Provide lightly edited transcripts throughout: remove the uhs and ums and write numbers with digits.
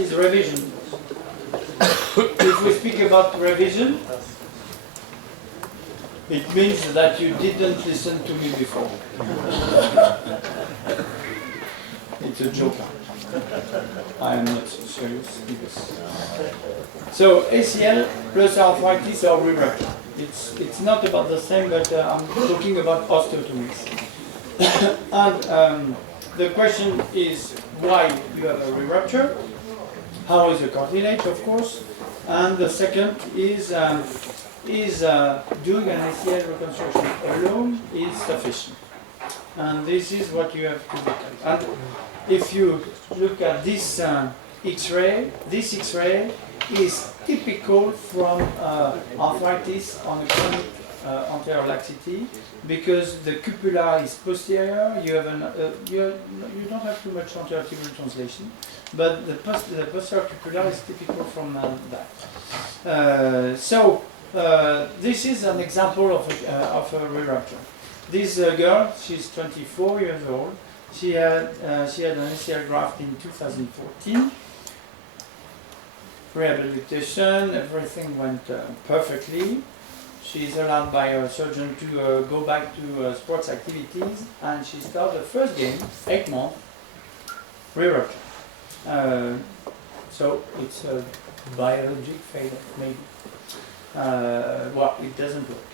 is revision. If we speak about revision, it means that you didn't listen to me before. It's a joke. I am not serious. So ACL plus arthritis or rupture. It's not about the same, but I'm talking about osteotomies. And the question is why you have a rupture. How is the cartilage, of course, and the second is doing an ACL reconstruction alone is sufficient, and this is what you have to look at. And if you look at this X-ray, this X-ray is typical from arthritis on a chronic anterior laxity, because the cupula is posterior. You have you don't have too much anterior tibial translation, but the posterior cupula is typical from that. This is an example of a rupture. This girl, she's 24 years old. She had an ACL graft in 2014. Rehabilitation, everything went perfectly. She is allowed by her surgeon to go back to sports activities, and she started the first game, 8 months, rupture. So it's a biologic failure, maybe. Well, it doesn't work.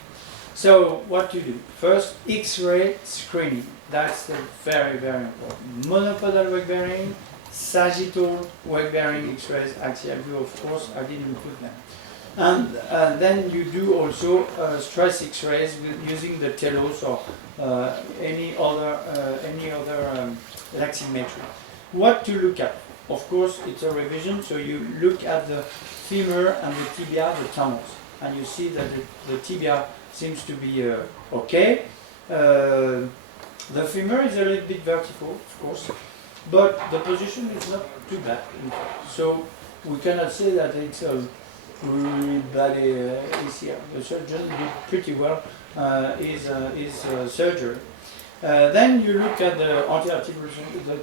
So what you do? First, X-ray screening. That's very, very important. Monopodal weight bearing, sagittal weight bearing X-rays, axial view, of course, I didn't put them. And then you do also stress X-rays using the telos or any other laximetry. What to look at? Of course, it's a revision, so you look at the femur and the tibia, the tunnels, and you see that the tibia seems to be okay. The femur is a little bit vertical, of course, but the position is not too bad. So we cannot say that it's a really bad ACL. The surgeon did pretty well his surgery. Then you look at the anterior tibial, the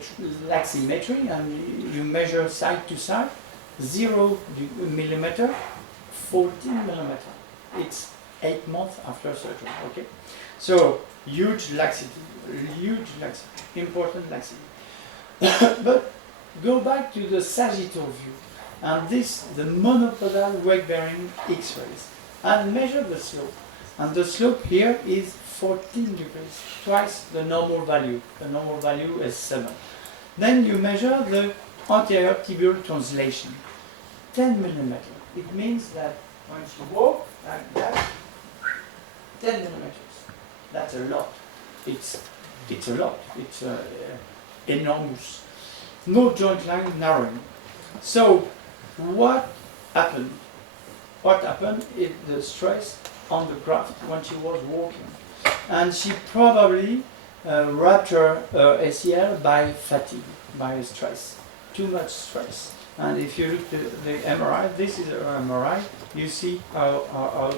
laximetry, and you measure side to side, 0 millimeter, 14 millimeter. It's 8 months after surgery. Okay, so huge laxity, important laxity. But go back to the sagittal view, and the monopodal weight-bearing X-rays, and measure the slope. And the slope here is 14 degrees, twice the normal value. The normal value is 7. Then you measure the anterior tibial translation, 10 millimeters. It means that when you walk like that, 10 millimeters. That's a lot. It's a lot. It's enormous. No joint line narrowing. So what happened? What happened is the stress on the graft when she was walking, and she probably ruptured her ACL by fatigue, by stress, too much stress. And if you look at the MRI, this is her MRI, you see how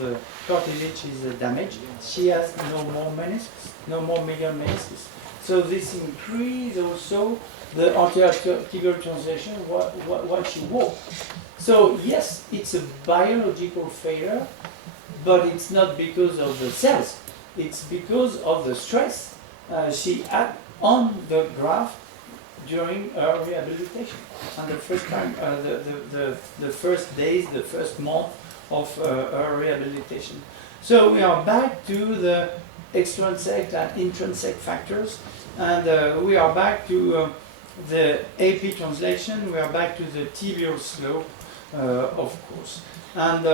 the cartilage is damaged. She has no more meniscus, no more medial meniscus. So this increases also the anterior tibial translation while she walks. So yes, it's a biological failure, but it's not because of the cells. It's because of the stress she had on the graft during her rehabilitation. And the first time, the first days, the first month of her rehabilitation. So we are back to the extrinsic and intrinsic factors, and we are back to the AP translation. We are back to the tibial slope, of course. And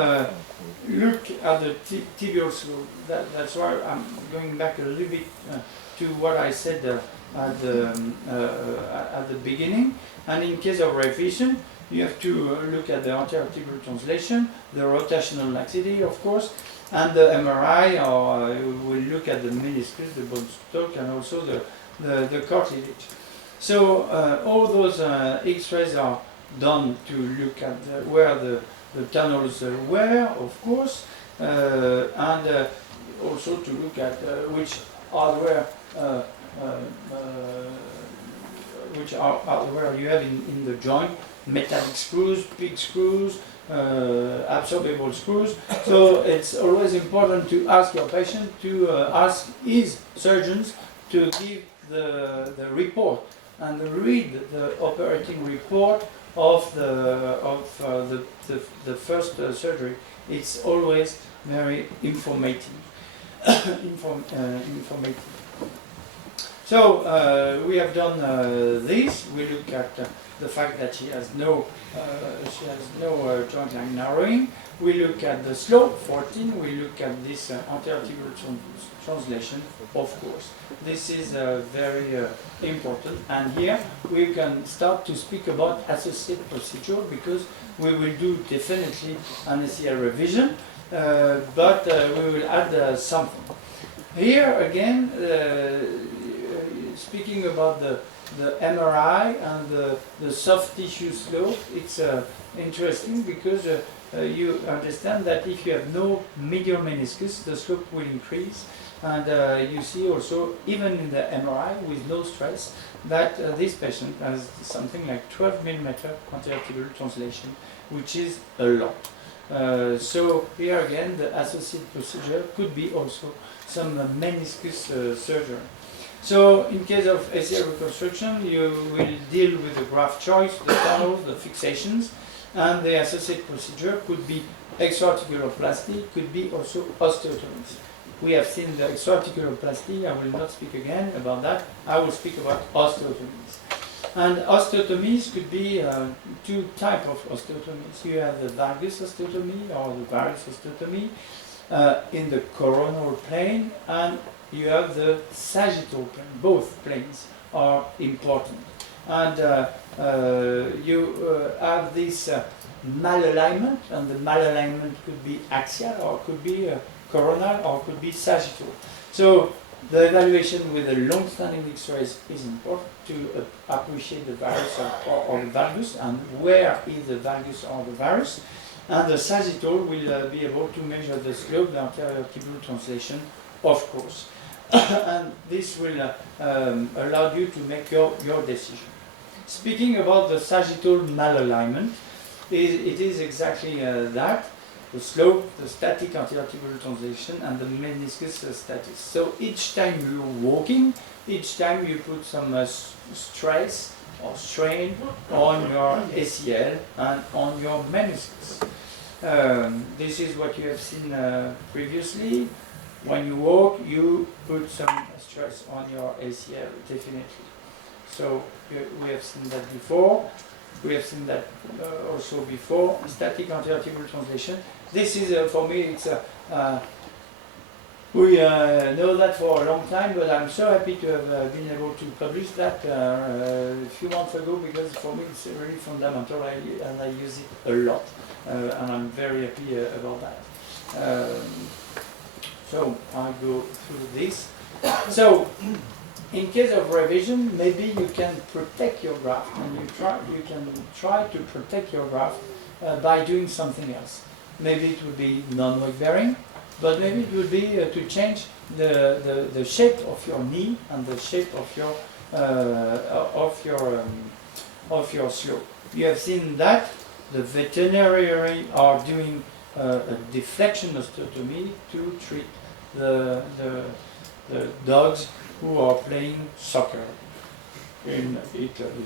look at the tibial slope. That's why I'm going back a little bit to what I said at the beginning. And in case of revision, you have to look at the anterior tibial translation, the rotational laxity, of course, and the MRI, or we'll look at the meniscus, the bone stalk, and also the cartilage. So all those X-rays are done to look at where the tunnels were, of course, and also to look at which hardware you have in the joint metallic screws, pig screws, absorbable screws. So it's always important to ask your patient, to ask his surgeons to give the report and read the operating report of the first surgery. It's always very informative. Informative. So we have done this. We look at the fact that she has no joint line narrowing. We look at the slope 14. We look at this anterolateral translation, of course. This is very important. And here we can start to speak about associated procedure, because we will do definitely an ACL revision, but we will add something. Here again, speaking about the MRI and the soft tissue slope, it's interesting because you understand that if you have no medial meniscus, the slope will increase. And you see also, even in the MRI with no stress, that this patient has something like 12 millimeter anterolateral translation, which is a lot. So here again, the associated procedure could be also some meniscus surgery. So in case of ACL reconstruction, you will deal with the graft choice, the tunnels, the fixations, and the associated procedure could be extra-articuloplasty, could be also osteotomies. We have seen the extra-articuloplasty. I will not speak again about that. I will speak about osteotomies. And osteotomies could be two types of osteotomies. You have the valgus osteotomy or the varus osteotomy in the coronal plane, and you have the sagittal plane. Both planes are important. And you have this malalignment, and the malalignment could be axial or could be coronal or could be sagittal. So the evaluation with the long-standing X-rays is important to appreciate the varus or the valgus, and where is the valgus or the varus. And the sagittal will be able to measure the slope, the anterior tibial translation, of course. And this will allow you to make your decision. Speaking about the sagittal malalignment, it is exactly that. The slope, the static anterior tibial translation, and the meniscus status. So each time you're walking, each time you put some stress or strain on your ACL and on your meniscus. This is what you have seen previously. When you walk, you put some stress on your ACL, definitely. So we have seen that before. We have seen that also before. Static anterior tibial translation. This is, for me, it's we know that for a long time, but I'm so happy to have been able to publish that a few months ago, because for me it's really fundamental, and I use it a lot, and I'm very happy about that. So I go through this. So in case of revision, maybe you can protect your graft, and you can try to protect your graft by doing something else. Maybe it would be non-weight bearing, but maybe it would be to change the shape of your knee and the shape of your slope. You have seen that the veterinary are doing a deflection osteotomy to treat the dogs who are playing soccer in Italy.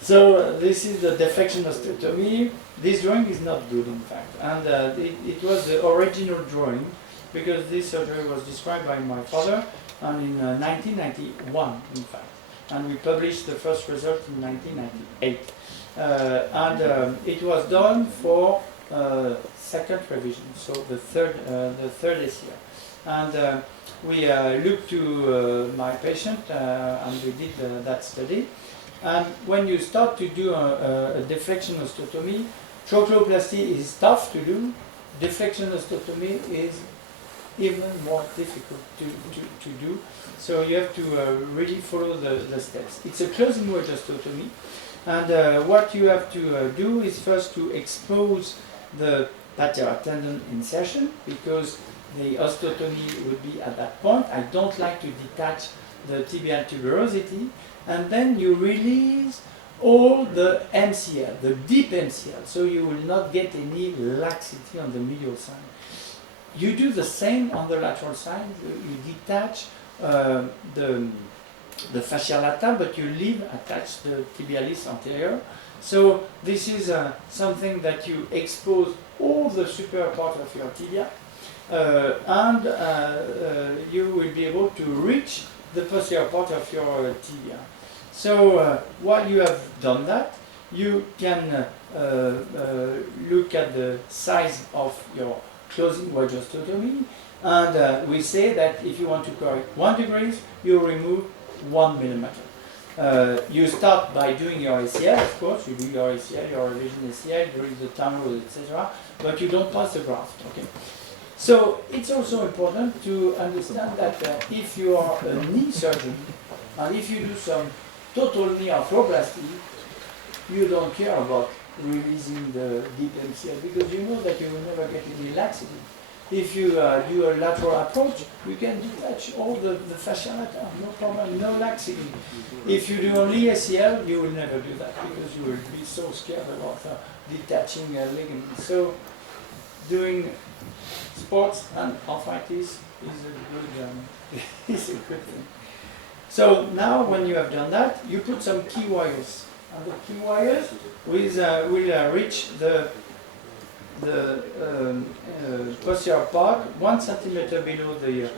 So this is the deflection osteotomy. This drawing is not good, in fact, and it was the original drawing, because this surgery was described by my father, and in 1991, in fact, and we published the first result in 1998, and it was done for second revision, so the third ACL, and we looked to my patient, and we did that study. And when you start to do a deflection osteotomy, trochleoplasty is tough to do. Deflection osteotomy is even more difficult to do. So you have to really follow the steps. It's a closing wedge osteotomy. And what you have to do is first to expose the patellar tendon insertion, because the osteotomy would be at that point. I don't like to detach the tibial tuberosity. And then you release all the MCL, the deep MCL, so you will not get any laxity on the medial side. You do the same on the lateral side. You detach the fascia lata, but you leave attached the tibialis anterior. So this is something that you expose all the superior part of your tibia, and you will be able to reach the posterior part of your tibia. So while you have done that, you can look at the size of your closing wedge osteotomy, and we say that if you want to correct 1 degree, you remove 1 millimeter. You start by doing your ACL, of course, you do your ACL, your revision ACL, during the tunnel, etc., but you don't pass the graft, okay? So it's also important to understand that if you are a knee surgeon, and if you do some total knee arthroplasty, you don't care about releasing the deep MCL because you know that you will never get any laxity. If you do a lateral approach, you can detach all the fascia lata, no problem, no laxity. If you do only ACL, you will never do that because you will be so scared about detaching ligaments. So doing sports and arthritis is a good thing. So now when you have done that, you put some key wires. And the key wires will reach the posterior part 1 centimeter below the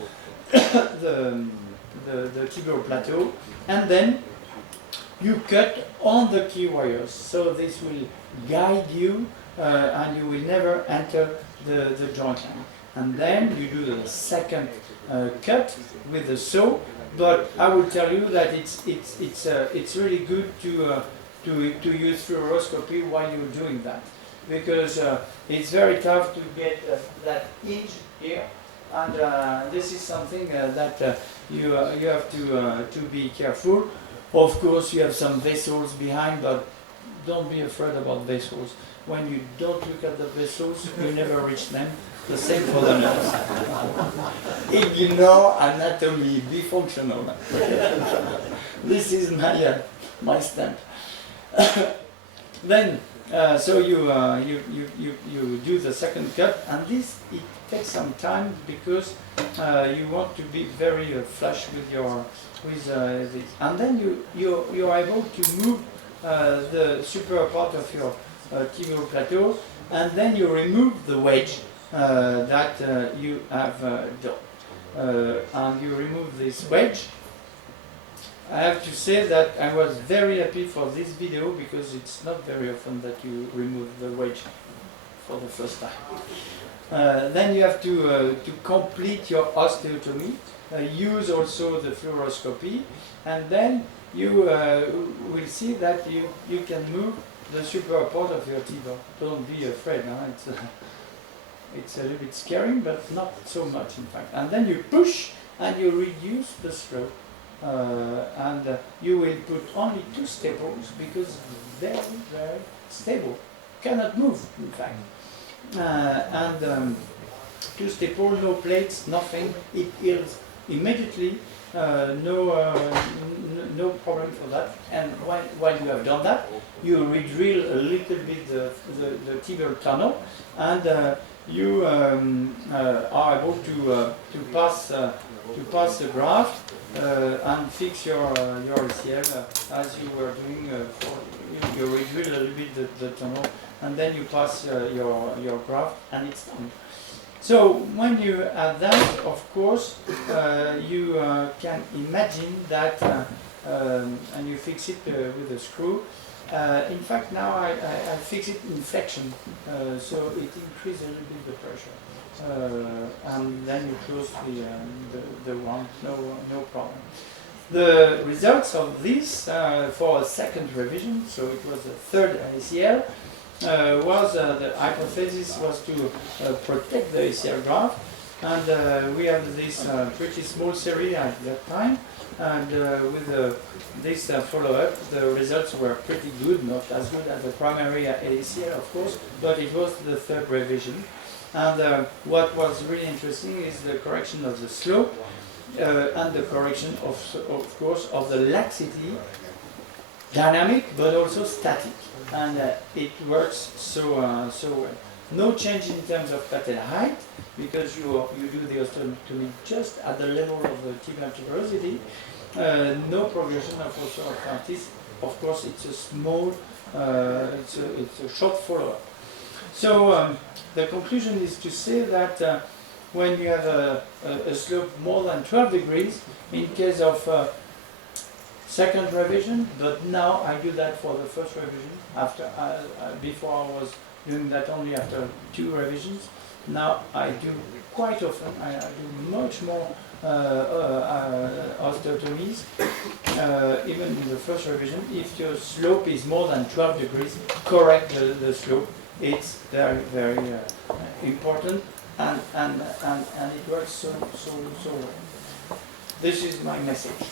tibial plateau, and then you cut on the key wires. So this will guide you, and you will never enter the joint line. And then you do the second cut with the saw. But I will tell you that it's really good to use fluoroscopy while you're doing that, because it's very tough to get that hinge here, and this is something that you have to be careful. Of course, you have some vessels behind, but don't be afraid about vessels. When you don't look at the vessels, you never reach them. The same for the nerves. Ignore anatomy, be functional. This is my stamp. Then, so you do the second cut, and it takes some time because you want to be very flush with this, and then you are able to move the superior part of your tibial plateau, and then you remove the wedge that you have done, and you remove this wedge. I have to say that I was very happy for this video because it's not very often that you remove the wedge for the first time. Then you have to complete your osteotomy, use also the fluoroscopy, and then you will see that you can move the superior part of your tibia. Don't be afraid, huh? It's a little bit scary, but not so much in fact. And then you push and you reduce the slope. And you will put only 2 staples because it's very, very stable. Cannot move, in fact. And 2 staples, no plates, nothing. It heals immediately. No problem for that. And while you have done that, you re-drill a little bit the tibial tunnel, and you are able to pass the graft and fix your ACL as you were doing. You re-drill a little bit the tunnel, and then you pass your graft, and it's done. So when you have that, of course, you can imagine that, and you fix it with a screw. In fact, now I fix it in flexion, so it increases a little bit the pressure, and then you close the wound, no problem. The results of this for a second revision, so it was a third ACL, was the hypothesis was to protect the ACL graft, and we have this pretty small series at that time, and with this follow-up, the results were pretty good, not as good as the primary ACL, of course, but it was the third revision. And what was really interesting is the correction of the slope and the correction of course, of the laxity dynamic but also static, and it works so well. No change in terms of patella height, because you do the osteotomy just at the level of the tibial tuberosity. No progression of osteoarthritis. Of course, it's a small, it's a short follow-up. So the conclusion is to say that when you have a slope more than 12 degrees, in case of second revision, but now I do that for the first revision. After before I was doing that only after 2 revisions. Now I do quite often. I do much more osteotomies, even in the first revision. If your slope is more than 12 degrees, correct the slope. It's very, very important, and it works so well. This is my message.